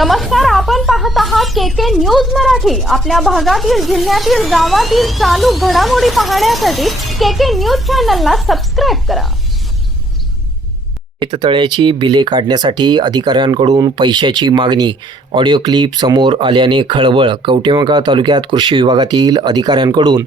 नमस्कार आपण पाहत आहात के के न्यूज मराठी. आपल्या भागातील जिल्ह्यातील गावातील चालू घडामोडी पाहण्यासाठी के के न्यूज चॅनलला सबस्क्राईब करा. शेततळ्याची बिले काढण्यासाठी अधिकाऱ्यांकडून पैशाची मागणी. ऑडिओ क्लिप समोर आल्याने खळबळ. कवटेमंका तालुक्यात कृषी विभागातील अधिकाऱ्यांकडून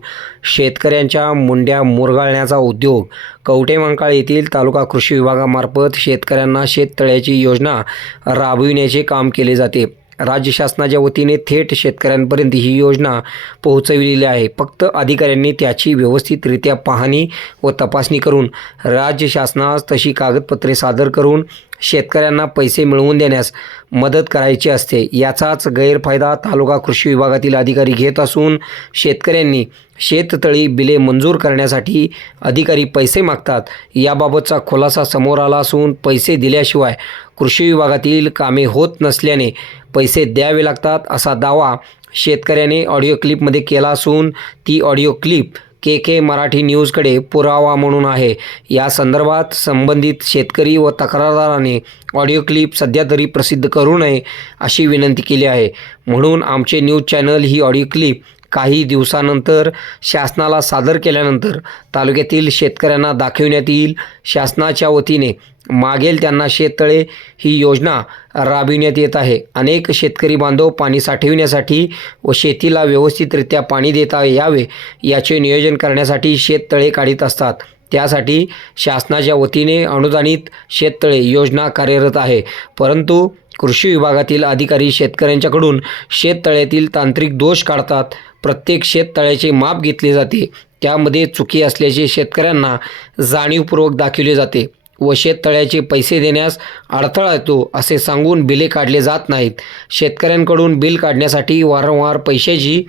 शेतकऱ्यांच्या मुंड्या मुरगाळण्याचा उद्योग. कवटेमंकाळ येथील तालुका कृषी विभागामार्फत शेतकऱ्यांना शेततळ्याची योजना राबविण्याचे काम केले जाते. राज्य शासनाच्या वतीने थेट शेतकऱ्यांपर्यंत ही योजना पोहोचविलेली आहे. फक्त अधिकाऱ्यांनी त्याची व्यवस्थितरित्या पाहणी व तपासणी करून राज्य शासनास तशी कागदपत्रे सादर करून शेतकऱ्यांना पैसे मिळवून देण्यास मदत करायची असते. याचाच गैरफायदा तालुका कृषी विभागातील अधिकारी घेत असून शेतकऱ्यांनी शेततळी बिले मंजूर करण्यासाठी अधिकारी पैसे मागतात. याबाबतचा खुलासा समोर आला असून पैसे दिल्याशिवाय कृषी विभागातील कामे होत नसल्याने पैसे द्यावे लागतात असा दावा शेतकऱ्याने ऑडिओ क्लिपमध्ये केला असून ती audio clip K K Marathi न्यूजकडे पुरावा म्हणून आहे. या संदर्भात संबंधित शेतकरी व तक्रारदाराने ऑडिओ क्लिप सध्या तरी प्रसिद्ध करू नये अशी विनंती केली आहे. म्हणून आमचे न्यूज चॅनल ही ऑडिओ क्लिप काही दिवसानंतर शासनाला सादर केल्यानंतर तालुक्यातील शेतकऱ्यांना दाखविण्यात येईल. शासनाच्या वतीने मागेल त्यांना शेततळे ही योजना राबविण्यात येत आहे. अनेक शेतकरी बांधव पाणी साठविण्यासाठी व शेतीला व्यवस्थितरित्या पाणी देता यावे याचे नियोजन करण्यासाठी शेततळे काढीत असतात. त्यासाठी शासनाच्या वतीने अनुदानित शेततळे योजना कार्यरत आहे. परंतु कृषी विभागातील अधिकारी शेतकऱ्यांच्याकडून शेततळ्यातील तांत्रिक दोष काढतात. प्रत्येक शेततळ्याचे माप घेतले जाते. त्यामध्ये चुकी असल्याचे शेतकऱ्यांना जाणीवपूर्वक दाखवले जाते व शेततळ्याचे पैसे देण्यास अडथळा येतो असे सांगून बिले काढले जात नाहीत. शेतकऱ्यांकडून बिल काढण्यासाठी वारंवार पैशाची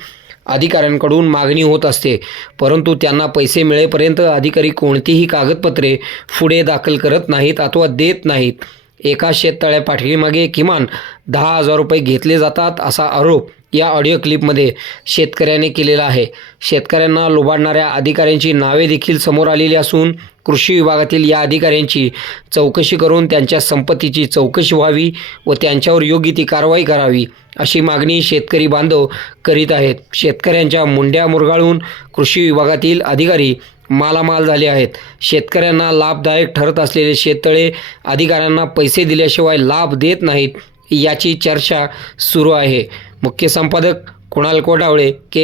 अधिकाऱ्यांकडून मागणी होत असते. परंतु त्यांना पैसे मिळेपर्यंत अधिकारी कोणतीही कागदपत्रे पुढे दाखल करत नाहीत अथवा देत नाहीत. एका शेततळ्या पाठीमागे किमान दहा हजार रुपये घेतले जातात असा आरोप या ऑडिओ क्लिपमध्ये शेतकऱ्याने केलेला आहे. शेतकऱ्यांना लुबाडणाऱ्या अधिकाऱ्यांची नावे देखील समोर आलेली असून कृषी विभागातील या अधिकाऱ्यांची चौकशी करून त्यांच्या संपत्तीची चौकशी व्हावी व त्यांच्यावर योग्य ती कारवाई करावी अशी मागणी शेतकरी बांधव करीत आहेत. शेतकऱ्यांच्या मुंड्या मुरगाळून कृषी विभागातील अधिकारी मालामाल झाले आहेत. शेतकऱ्यांना लाभदायक ठरत असलेले शेततळे अधिकाऱ्यांना पैसे दिल्याशिवाय लाभ देत नाहीत याची चर्चा सुरू आहे. मुख्य संपादक कुणाल कोडावळे के.